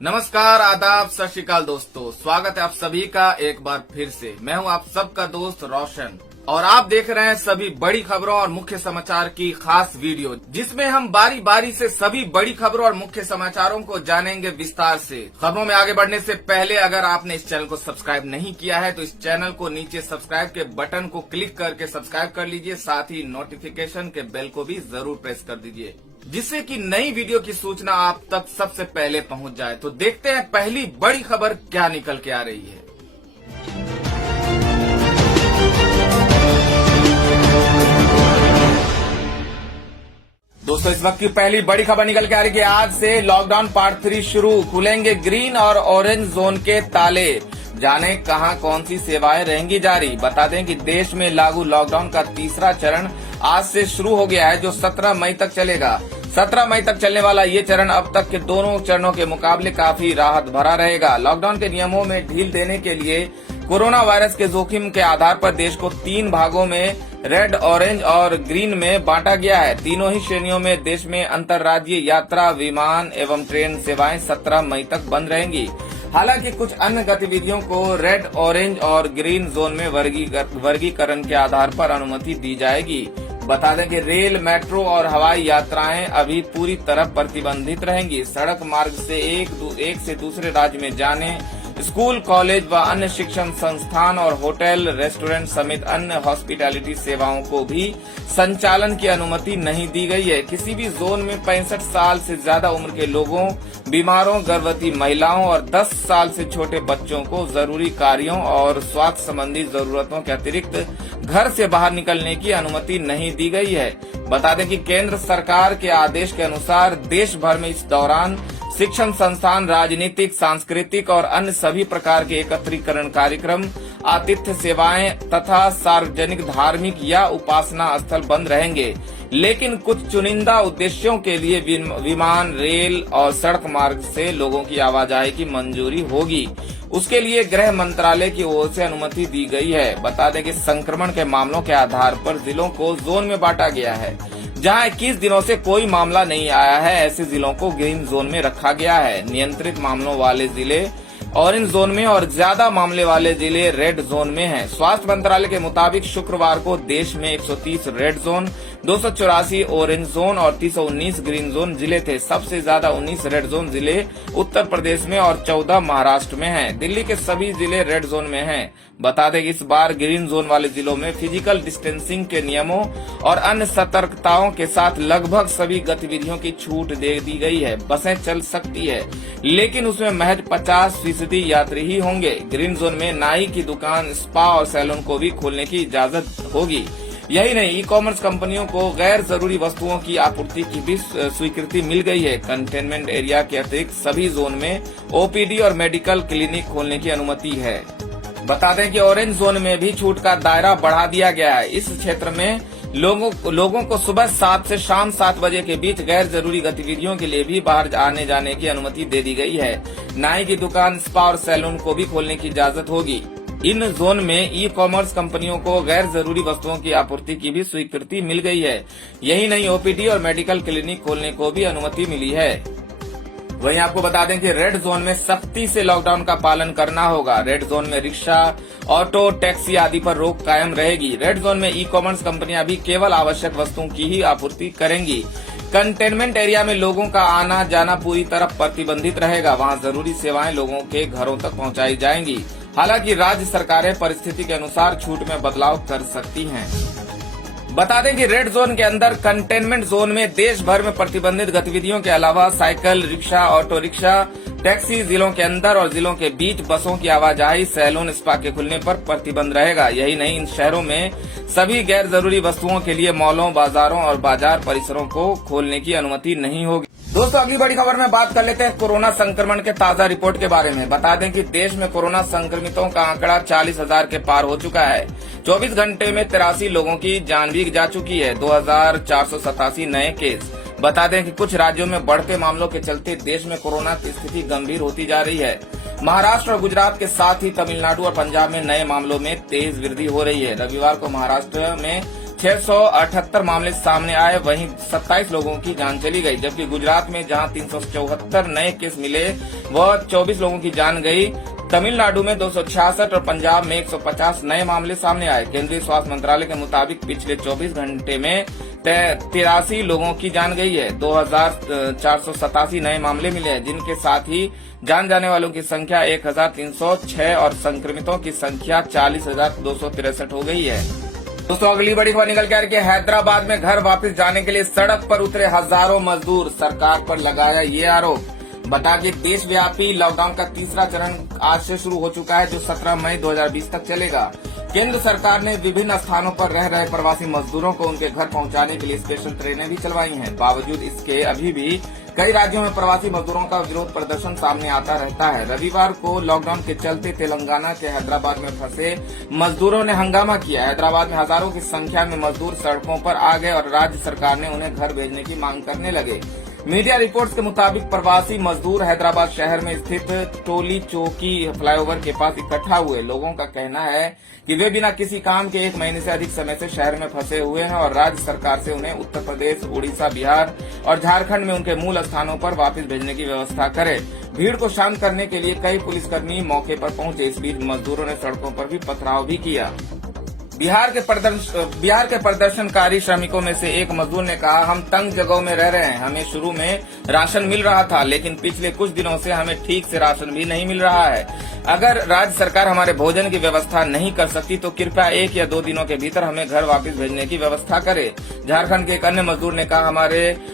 नमस्कार, आदाब, सत श्री अकाल दोस्तों। स्वागत है आप सभी का एक बार फिर से। मैं हूं आप सबका दोस्त रोशन और आप देख रहे हैं सभी बड़ी खबरों और मुख्य समाचार की खास वीडियो, जिसमें हम बारी बारी से सभी बड़ी खबरों और मुख्य समाचारों को जानेंगे विस्तार से। खबरों में आगे बढ़ने से पहले अगर आपने इस चैनल को सब्सक्राइब नहीं किया है तो इस चैनल को नीचे सब्सक्राइब के बटन को क्लिक करके सब्सक्राइब कर लीजिए। साथ ही नोटिफिकेशन के बेल को भी जरूर प्रेस कर दीजिए, जिससे कि नई वीडियो की सूचना आप तक सबसे पहले पहुंच जाए। तो देखते हैं पहली बड़ी खबर क्या निकल के आ रही है। दोस्तों, इस वक्त की पहली बड़ी खबर निकल के आ रही है कि आज से लॉकडाउन पार्ट 3 शुरू। खुलेंगे ग्रीन और ऑरेंज जोन के ताले। जाने कहां कौन सी सेवाएं रहेंगी जारी। बता दें कि देश में लागू लॉकडाउन का तीसरा चरण आज से शुरू हो गया है, जो 17 मई तक चलेगा। 17 मई तक चलने वाला ये चरण अब तक के दोनों चरणों के मुकाबले काफी राहत भरा रहेगा। लॉकडाउन के नियमों में ढील देने के लिए कोरोना वायरस के जोखिम के आधार पर देश को 3 भागों में रेड, ऑरेंज और ग्रीन में बांटा गया है। तीनों ही श्रेणियों में देश में अंतर्राज्यीय यात्रा, विमान एवं ट्रेन सेवाएं 17 मई तक बंद रहेंगी। हालांकि कुछ अन्य गतिविधियों को रेड, ऑरेंज और ग्रीन जोन में वर्गीकरण के आधार पर अनुमति दी जाएगी। बता दें कि रेल, मेट्रो और हवाई यात्राएं अभी पूरी तरह प्रतिबंधित रहेंगी। सड़क मार्ग से एक से दूसरे राज्य में जाने, स्कूल, कॉलेज व अन्य शिक्षण संस्थान और होटल, रेस्टोरेंट समेत अन्य हॉस्पिटैलिटी सेवाओं को भी संचालन की अनुमति नहीं दी गई है। किसी भी जोन में 65 साल से ज्यादा उम्र के लोगों, बीमारों, गर्भवती महिलाओं और 10 साल से छोटे बच्चों को जरूरी कार्यों और स्वास्थ्य संबंधी जरूरतों के अतिरिक्त घर से बाहर निकलने की अनुमति नहीं दी गई है। बता दें कि केंद्र सरकार के आदेश के अनुसार देश भर में इस दौरान शिक्षण संस्थान, राजनीतिक, सांस्कृतिक और अन्य सभी प्रकार के एकत्रीकरण कार्यक्रम, आतिथ्य सेवाएं तथा सार्वजनिक, धार्मिक या उपासना स्थल बंद रहेंगे। लेकिन कुछ चुनिंदा उद्देश्यों के लिए विमान, रेल और सड़क मार्ग से लोगों की आवाजाही की मंजूरी होगी। उसके लिए गृह मंत्रालय की ओर से अनुमति दी गई है। बता दें कि संक्रमण के मामलों के आधार पर जिलों को जोन में बांटा गया है। जहां 21 दिनों से कोई मामला नहीं आया है, ऐसे जिलों को ग्रीन जोन में रखा गया है। नियंत्रित मामलों वाले जिले ऑरेंज जोन में और ज्यादा मामले वाले जिले रेड जोन में हैं। स्वास्थ्य मंत्रालय के मुताबिक शुक्रवार को देश में 130 रेड जोन, 284 ऑरेंज जोन और 319 ग्रीन जोन जिले थे। सबसे ज्यादा 19 रेड जोन जिले उत्तर प्रदेश में और 14 महाराष्ट्र में हैं। दिल्ली के सभी जिले रेड जोन में हैं। बता दें कि इस बार ग्रीन जोन वाले जिलों में फिजिकल डिस्टेंसिंग के नियमों और अन्य सतर्कताओं के साथ लगभग सभी गतिविधियों की छूट दे दी गई है। बसें चल सकती है, लेकिन उसमें महज 50% यात्री ही होंगे। ग्रीन जोन में नाई की दुकान, स्पा और सैलून को भी खोलने की इजाजत होगी। यही नहीं, ई कॉमर्स कंपनियों को गैर जरूरी वस्तुओं की आपूर्ति की भी स्वीकृति मिल गई है। कंटेनमेंट एरिया के अतिरिक्त सभी जोन में ओपीडी और मेडिकल क्लिनिक खोलने की अनुमति है। बता दें कि ऑरेंज जोन में भी छूट का दायरा बढ़ा दिया गया है। इस क्षेत्र में लोगों को सुबह 7 से शाम 7 बजे के बीच गैर जरूरी गतिविधियों के लिए भी बाहर आने जाने की अनुमति दे दी गई है। नाई की दुकान, स्पा और सैलून को भी खोलने की इजाजत होगी। इन जोन में ई कॉमर्स कंपनियों को गैर जरूरी वस्तुओं की आपूर्ति की भी स्वीकृति मिल गई है। यही नहीं, ओपीडी और मेडिकल क्लिनिक खोलने को भी अनुमति मिली है। वहीं आपको बता दें कि रेड जोन में सख्ती से लॉकडाउन का पालन करना होगा। रेड जोन में रिक्शा, ऑटो, टैक्सी आदि पर रोक कायम रहेगी। रेड जोन में ई कॉमर्स कंपनियां भी केवल आवश्यक वस्तुओं की ही आपूर्ति करेंगी। कंटेनमेंट एरिया में लोगों का आना जाना पूरी तरह प्रतिबंधित रहेगा। वहां जरूरी सेवाएं लोगों के घरों तक पहुंचाई जाएंगी। हालांकि राज्य सरकारें परिस्थिति के अनुसार छूट में बदलाव कर सकती हैं। बता दें कि रेड जोन के अंदर कंटेनमेंट जोन में देश भर में प्रतिबंधित गतिविधियों के अलावा cycle, rickshaw, auto rickshaw, taxi, जिलों के अंदर और जिलों के बीच बसों की आवाजाही, सैलून, स्पा के खुलने पर प्रतिबंध रहेगा। यही नहीं, इन शहरों में सभी गैर जरूरी वस्तुओं के लिए मॉलों, बाजारों और बाजार परिसरों को खोलने की अनुमति नहीं होगी। दोस्तों, अगली बड़ी खबर में बात कर लेते हैं कोरोना संक्रमण के ताजा रिपोर्ट के बारे में। बता दें कि देश में कोरोना संक्रमितों का आंकड़ा 40,000 के पार हो चुका है। 24 घंटे में 83 लोगों की जान भी जा चुकी है। 2,487 नए केस। बता दें कि कुछ राज्यों में बढ़ते मामलों के चलते देश में कोरोना की स्थिति गंभीर होती जा रही है। महाराष्ट्र और गुजरात के साथ ही तमिलनाडु और पंजाब में नए मामलों में तेज वृद्धि हो रही है। रविवार को महाराष्ट्र में 678 मामले सामने आए, वहीं 27 लोगों की जान चली गई, जबकि गुजरात में जहां 374 नए केस मिले, वह 24 लोगों की जान गई। तमिलनाडु में 266 और पंजाब में 150 नए मामले सामने आए। केंद्रीय स्वास्थ्य मंत्रालय के मुताबिक पिछले 24 घंटे में 83 लोगों की जान गई है। 2487 नए मामले मिले हैं, जिनके साथ ही जान जाने वालों की संख्या 1306 और संक्रमितों की संख्या 40,263 हो गई है। दोस्तों, अगली बड़ी खबर निकल के आ रही है। हैदराबाद में घर वापस जाने के लिए सड़क पर उतरे हजारों मजदूर, सरकार पर लगाया ये आरोप। बता कि देशव्यापी लॉकडाउन का तीसरा चरण आज से शुरू हो चुका है, जो 17 मई 2020 तक चलेगा। केंद्र सरकार ने विभिन्न स्थानों पर रह रहे प्रवासी मजदूरों को उनके घर पहुंचाने के लिए स्पेशल ट्रेनें भी चलवाई हैं। बावजूद इसके अभी भी कई राज्यों में प्रवासी मजदूरों का विरोध प्रदर्शन सामने आता रहता है। रविवार को लॉकडाउन के चलते तेलंगाना के हैदराबाद में फंसे मजदूरों ने हंगामा किया। हैदराबाद में हजारों की संख्या में मजदूर सड़कों पर आ गए और राज्य सरकार ने उन्हें घर भेजने की मांग करने लगे। मीडिया रिपोर्ट्स के मुताबिक प्रवासी मजदूर हैदराबाद शहर में स्थित टोली चौकी फ्लाईओवर के पास इकट्ठा हुए। लोगों का कहना है कि वे बिना किसी काम के 1 महीने से अधिक समय से शहर में फंसे हुए हैं और राज्य सरकार से उन्हें उत्तर प्रदेश, उड़ीसा, बिहार और झारखंड में उनके मूल स्थानों पर वापस भेजने की व्यवस्था करे। भीड़ को शांत करने के लिए कई पुलिसकर्मी मौके पर पहुंचे। इस बीच मजदूरों ने सड़कों पर भी पथराव भी किया। बिहार के प्रदर्शनकारी श्रमिकों में से एक मजदूर ने कहा, हम तंग जगहों में रह रहे हैं। हमें शुरू में राशन मिल रहा था, लेकिन पिछले कुछ दिनों से हमें ठीक से राशन भी नहीं मिल रहा है। अगर राज्य सरकार हमारे भोजन की व्यवस्था नहीं कर सकती तो कृपया 1 या 2 दिनों के भीतर हमें घर वापस भेजने की व्यवस्था करे। झारखंड के एक अन्य मजदूर ने कहा,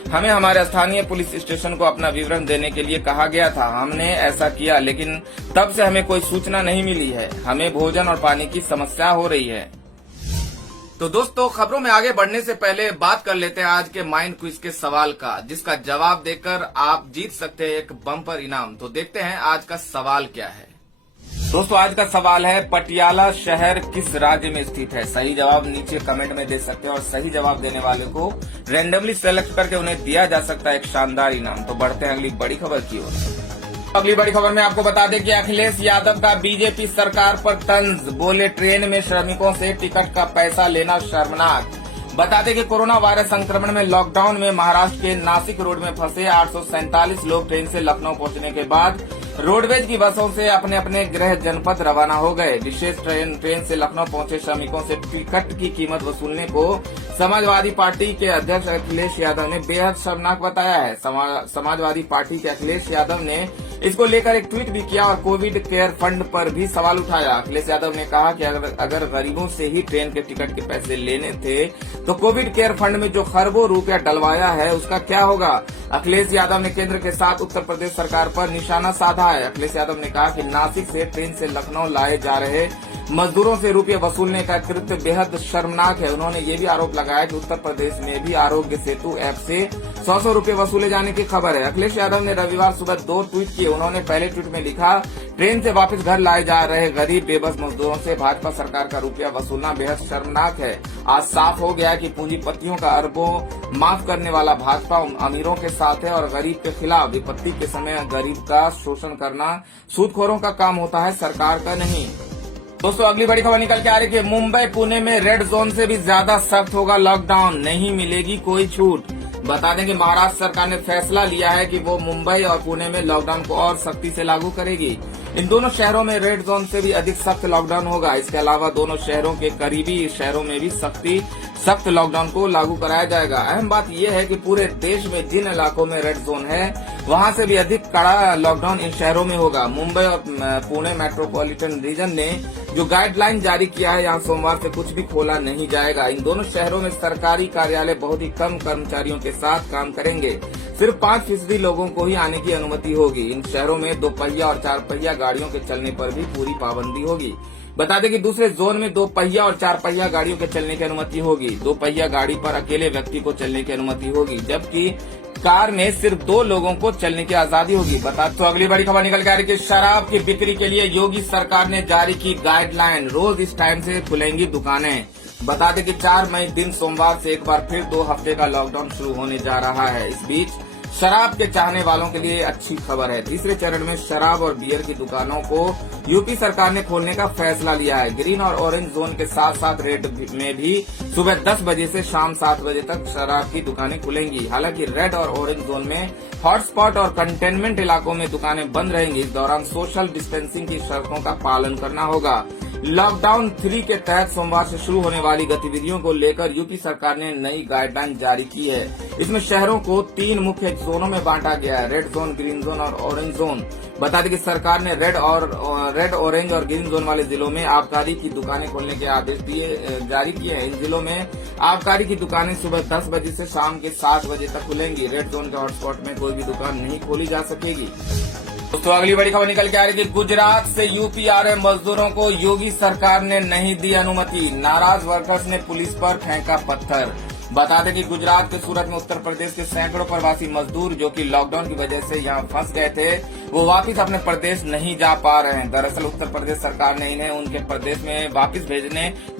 हमें हमारे स्थानीय पुलिस स्टेशन को अपना विवरण देने के लिए कहा गया था। हमने ऐसा किया, लेकिन तब से हमें कोई सूचना नहीं मिली है। हमें भोजन और पानी की समस्या हो रही है। तो दोस्तों, खबरों में आगे बढ़ने से पहले बात कर लेते हैं आज के माइंड क्विज के सवाल का, जिसका जवाब देकर आप जीत सकते हैं एक बम्पर इनाम। तो देखते हैं आज का सवाल क्या है। दोस्तों, आज का सवाल है, पटियाला शहर किस राज्य में स्थित है? सही जवाब नीचे कमेंट में दे सकते हैं और सही जवाब देने वाले को रैंडमली सेलेक्ट करके उन्हें दिया जा सकता है एक शानदार इनाम। तो बढ़ते हैं अगली बड़ी खबर की ओर। अगली बड़ी खबर में आपको बता दें कि अखिलेश यादव का बीजेपी सरकार पर तंज, बोले ट्रेन में श्रमिकों से टिकट का पैसा लेना शर्मनाक। बता दें कि कोरोना वायरस संक्रमण में लॉकडाउन में महाराष्ट्र के नासिक रोड में फंसे 847 लोग ट्रेन से लखनऊ पहुंचने के बाद रोडवेज की बसों से अपने अपने गृह जनपद रवाना हो गए। विशेष ट्रेन से लखनऊ पहुंचे श्रमिकों से टिकट की कीमत वसूलने को समाजवादी पार्टी के अध्यक्ष अखिलेश यादव ने बेहद शर्मनाक बताया है। समाजवादी पार्टी के अखिलेश यादव ने इसको लेकर एक ट्वीट भी किया और कोविड केयर फंड पर भी सवाल उठाया। अखिलेश यादव ने कहा कि अगर गरीबों से ही ट्रेन के टिकट के पैसे लेने थे तो कोविड केयर फंड में जो खरबों रुपया डलवाया है उसका क्या होगा। अखिलेश यादव ने केंद्र के साथ उत्तर प्रदेश सरकार पर निशाना साधा है। अखिलेश यादव ने कहा कि नासिक से ट्रेन से लखनऊ लाए जा रहे मजदूरों से रुपये वसूलने का कृत्य बेहद शर्मनाक है। उन्होंने ये भी आरोप लगाया कि उत्तर प्रदेश में भी आरोग्य सेतु ऐप से 100 रुपये वसूले जाने की खबर है। अखिलेश यादव ने रविवार सुबह 2 ट्वीट किए। उन्होंने पहले ट्वीट में लिखा, ट्रेन से वापस घर लाए जा रहे गरीब बेबस मजदूरों से भाजपा सरकार का रुपया वसूलना बेहद शर्मनाक है। आज साफ हो गया कि पूंजीपतियों का अरबों माफ करने वाला भाजपा अमीरों के साथ है और गरीब के खिलाफ। विपत्ति के समय गरीब का शोषण करना सूदखोरों का काम होता है, सरकार का नहीं। दोस्तों, अगली बड़ी खबर निकल के आ रही है। मुंबई पुणे में रेड जोन से भी ज्यादा सख्त होगा लॉकडाउन, नहीं मिलेगी कोई छूट। बता दें कि महाराष्ट्र सरकार ने फैसला लिया है कि वो मुंबई और पुणे में लॉकडाउन को और सख्ती से लागू करेगी। इन दोनों शहरों में रेड जोन से भी अधिक सख्त लॉकडाउन होगा। इसके अलावा दोनों शहरों के करीबी शहरों में भी सख्त लॉकडाउन को लागू कराया जाएगा। अहम बात यह है कि पूरे देश में जिन इलाकों में रेड जोन है वहां से भी अधिक कड़ा लॉकडाउन इन शहरों में होगा। मुंबई और पुणे मेट्रोपॉलिटन रीजन ने जो गाइडलाइन जारी किया है, यहाँ सोमवार से कुछ भी खोला नहीं जाएगा। इन दोनों शहरों में सरकारी कार्यालय बहुत ही कम कर्मचारियों के साथ काम करेंगे। सिर्फ 5% लोगों को ही आने की अनुमति होगी। इन शहरों में 2 पहिया और 4 पहिया गाड़ियों के चलने पर भी पूरी पाबंदी होगी। बता दें कि दूसरे जोन में 2 पहिया और 4 पहिया गाड़ियों के चलने की अनुमति होगी। 2 पहिया गाड़ी पर अकेले व्यक्ति को चलने की अनुमति होगी, जबकि कार में सिर्फ 2 लोगों को चलने की आजादी होगी। बता तो अगली बड़ी खबर निकल के आ रही है कि शराब की बिक्री के लिए योगी सरकार ने जारी की गाइडलाइन, रोज इस टाइम से खुलेंगी दुकानें। बता दें कि 4 मई दिन सोमवार से एक बार फिर 2 हफ्ते का लॉकडाउन शुरू होने जा रहा है। इस बीच शराब के चाहने वालों के लिए अच्छी खबर है। तीसरे चरण में शराब और बियर की दुकानों को यूपी सरकार ने खोलने का फैसला लिया है। ग्रीन और ऑरेंज जोन के साथ साथ रेड में भी सुबह 10 बजे से शाम 7 बजे तक शराब की दुकानें खुलेंगी। हालांकि रेड और ऑरेंज जोन में हॉटस्पॉट और कंटेनमेंट इलाकों में दुकानें बंद रहेंगी। इस दौरान सोशल डिस्टेंसिंग की शर्तों का पालन करना होगा। लॉकडाउन 3 के तहत सोमवार से शुरू होने वाली गतिविधियों को लेकर यूपी सरकार ने नई गाइडलाइन जारी की है। इसमें शहरों को 3 मुख्य जोनों में बांटा गया है, रेड जोन, ग्रीन जोन और ऑरेंज जोन। बता दें कि सरकार ने रेड, ऑरेंज और ग्रीन जोन वाले जिलों में आबकारी की दुकानें खोलने के आदेश जारी किए हैं। इन जिलों में आबकारी की दुकानें सुबह 10 बजे से शाम के 7 बजे तक खुलेंगी। रेड जोन के हॉटस्पॉट में कोई भी दुकान नहीं खोली जा सकेगी। दोस्तों अगली बड़ी खबर निकल के आ रही है कि गुजरात से यूपी आ रहे मजदूरों को योगी सरकार ने नहीं दी अनुमति। नाराज वर्कर्स ने पुलिस पर फेंका पत्थर। बता दें कि गुजरात के सूरत में उत्तर प्रदेश के सैकड़ों प्रवासी मजदूर जो कि लॉकडाउन की वजह से यहां फंस गए थे, वो वापस अपने प्रदेश नहीं जा पा रहे हैं। दरअसल उत्तर प्रदेश सरकार ने इन्हें उनके प्रदेश में वापस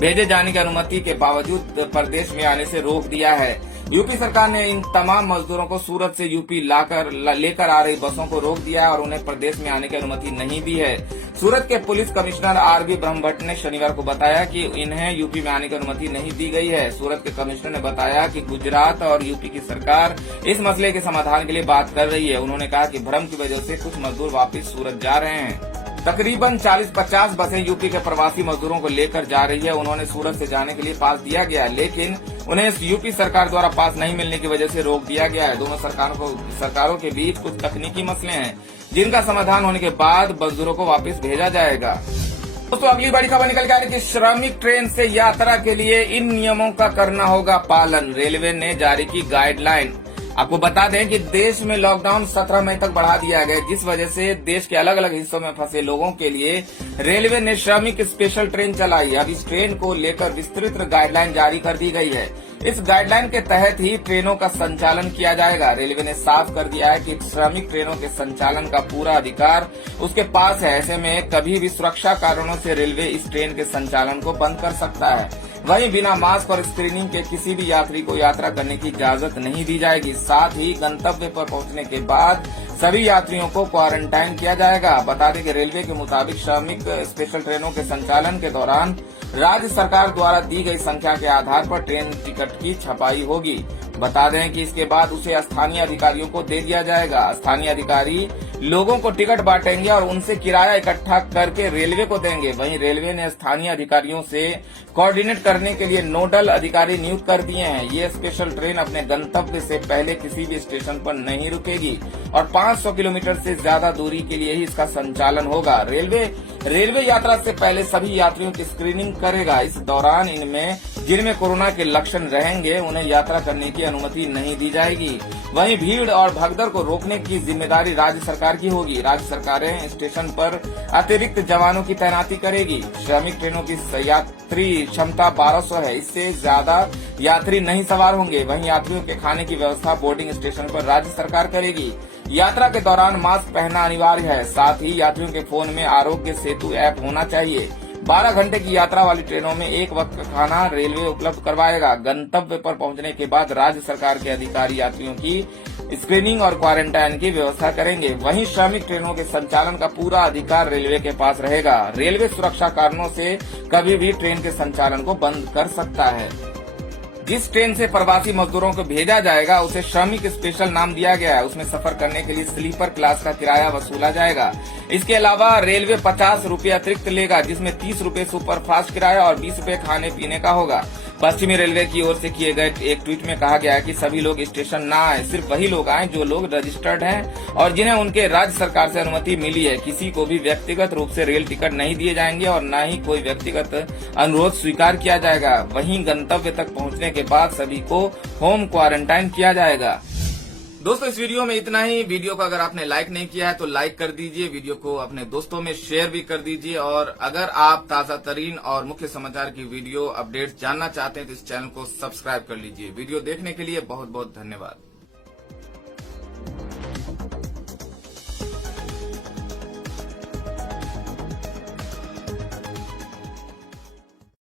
भेजे जाने की अनुमति के बावजूद प्रदेश में आने से रोक दिया है। यूपी सरकार ने इन तमाम मजदूरों को सूरत से यूपी लेकर आ रही बसों को रोक दिया है और उन्हें प्रदेश में आने की अनुमति नहीं दी है। सूरत के पुलिस कमिश्नर आरबी ब्रह्मभट्ट ने शनिवार को बताया कि इन्हें यूपी में आने की अनुमति नहीं दी गई है। सूरत के कमिश्नर ने बताया कि गुजरात और यूपी की सरकार इस मसले के समाधान के लिए बात कर रही है। उन्होंने कहा कि भ्रम की वजह से कुछ मजदूर वापस सूरत जा रहे हैं। तकरीबन 40-50 बसें यूपी के प्रवासी मजदूरों को लेकर जा रही है। उन्होंने सूरत से जाने के लिए पास दिया गया, लेकिन उन्हें यूपी सरकार द्वारा पास नहीं मिलने की वजह से रोक दिया गया है। दोनों सरकारों के बीच कुछ तकनीकी मसले हैं, जिनका समाधान होने के बाद मजदूरों को वापस भेजा जाएगा। दोस्तों अगली बड़ी खबर निकल के आ रही है कि श्रमिक ट्रेन से यात्रा के लिए इन नियमों का करना होगा पालन। रेलवे ने जारी की गाइडलाइन। आपको बता दें कि देश में लॉकडाउन 17 मई तक बढ़ा दिया गया, जिस वजह से देश के अलग अलग हिस्सों में फंसे लोगों के लिए रेलवे ने श्रमिक स्पेशल ट्रेन चलाई। अब इस ट्रेन को लेकर विस्तृत गाइडलाइन जारी कर दी गई है। इस गाइडलाइन के तहत ही ट्रेनों का संचालन किया जाएगा। रेलवे ने साफ कर दिया है कि श्रमिक ट्रेनों के संचालन का पूरा अधिकार उसके पास है। ऐसे में कभी भी सुरक्षा कारणों से रेलवे इस ट्रेन के संचालन को बंद कर सकता है। वहीं बिना मास्क और स्क्रीनिंग के किसी भी यात्री को यात्रा करने की इजाजत नहीं दी जाएगी। साथ ही गंतव्य पर पहुंचने के बाद सभी यात्रियों को क्वारंटाइन किया जाएगा। बता दें कि रेलवे के मुताबिक श्रमिक स्पेशल ट्रेनों के संचालन के दौरान राज्य सरकार द्वारा दी गई संख्या के आधार पर ट्रेन टिकट की छपाई होगी। बता दें कि इसके बाद उसे स्थानीय अधिकारियों को दे दिया जाएगा। स्थानीय अधिकारी लोगों को टिकट बांटेंगे और उनसे किराया इकट्ठा करके रेलवे को देंगे। वहीं रेलवे ने स्थानीय अधिकारियों से कोऑर्डिनेट करने के लिए नोडल अधिकारी नियुक्त कर दिए हैं। ये स्पेशल ट्रेन अपने गंतव्य से पहले किसी भी स्टेशन पर नहीं रुकेगी और 500 किलोमीटर से ज्यादा दूरी के लिए ही इसका संचालन होगा। रेलवे यात्रा से पहले सभी यात्रियों की स्क्रीनिंग करेगा। इस दौरान जिनमें कोरोना के लक्षण रहेंगे उन्हें यात्रा करने की अनुमति नहीं दी जाएगी। वहीं भीड़ और भगदड़ को रोकने की जिम्मेदारी राज्य सरकार की होगी। राज्य सरकारें स्टेशन पर अतिरिक्त जवानों की तैनाती करेगी। श्रमिक ट्रेनों की यात्री क्षमता 1200 है, इससे ज्यादा यात्री नहीं सवार होंगे। वहीं यात्रियों के खाने की व्यवस्था बोर्डिंग स्टेशन पर राज्य सरकार करेगी। यात्रा के दौरान मास्क पहनना अनिवार्य है। साथ ही यात्रियों के फोन में आरोग्य सेतु ऐप होना चाहिए। 12 घंटे की यात्रा वाली ट्रेनों में एक वक्त का खाना रेलवे उपलब्ध करवाएगा। गंतव्य पर पहुंचने के बाद राज्य सरकार के अधिकारी यात्रियों की स्क्रीनिंग और क्वारंटाइन की व्यवस्था करेंगे। वहीं श्रमिक ट्रेनों के संचालन का पूरा अधिकार रेलवे के पास रहेगा। रेलवे सुरक्षा कारणों से कभी भी ट्रेन के संचालन को बंद कर सकता है। जिस ट्रेन से प्रवासी मजदूरों को भेजा जाएगा उसे श्रमिक स्पेशल नाम दिया गया है। उसमें सफर करने के लिए स्लीपर क्लास का किराया वसूला जाएगा। इसके अलावा रेलवे 50 रूपये अतिरिक्त लेगा, जिसमें 30 रूपये सुपर फास्ट किराया और 20 रूपये खाने पीने का होगा। पश्चिमी रेलवे की ओर से किए गए एक ट्वीट में कहा गया है कि सभी लोग स्टेशन न आए, सिर्फ वही लोग आए जो लोग रजिस्टर्ड हैं और जिन्हें उनके राज्य सरकार से अनुमति मिली है। किसी को भी व्यक्तिगत रूप से रेल टिकट नहीं दिए जाएंगे और न ही कोई व्यक्तिगत अनुरोध स्वीकार किया जाएगा। वहीं गंतव्य तक पहुंचने के बाद सभी को होम क्वारंटाइन किया जाएगा। दोस्तों इस वीडियो में इतना ही। वीडियो को अगर आपने लाइक नहीं किया है तो लाइक कर दीजिए, वीडियो को अपने दोस्तों में शेयर भी कर दीजिए और अगर आप ताजा तरीन और मुख्य समाचार की वीडियो अपडेट जानना चाहते हैं तो इस चैनल को सब्सक्राइब कर लीजिए। वीडियो देखने के लिए बहुत बहुत धन्यवाद।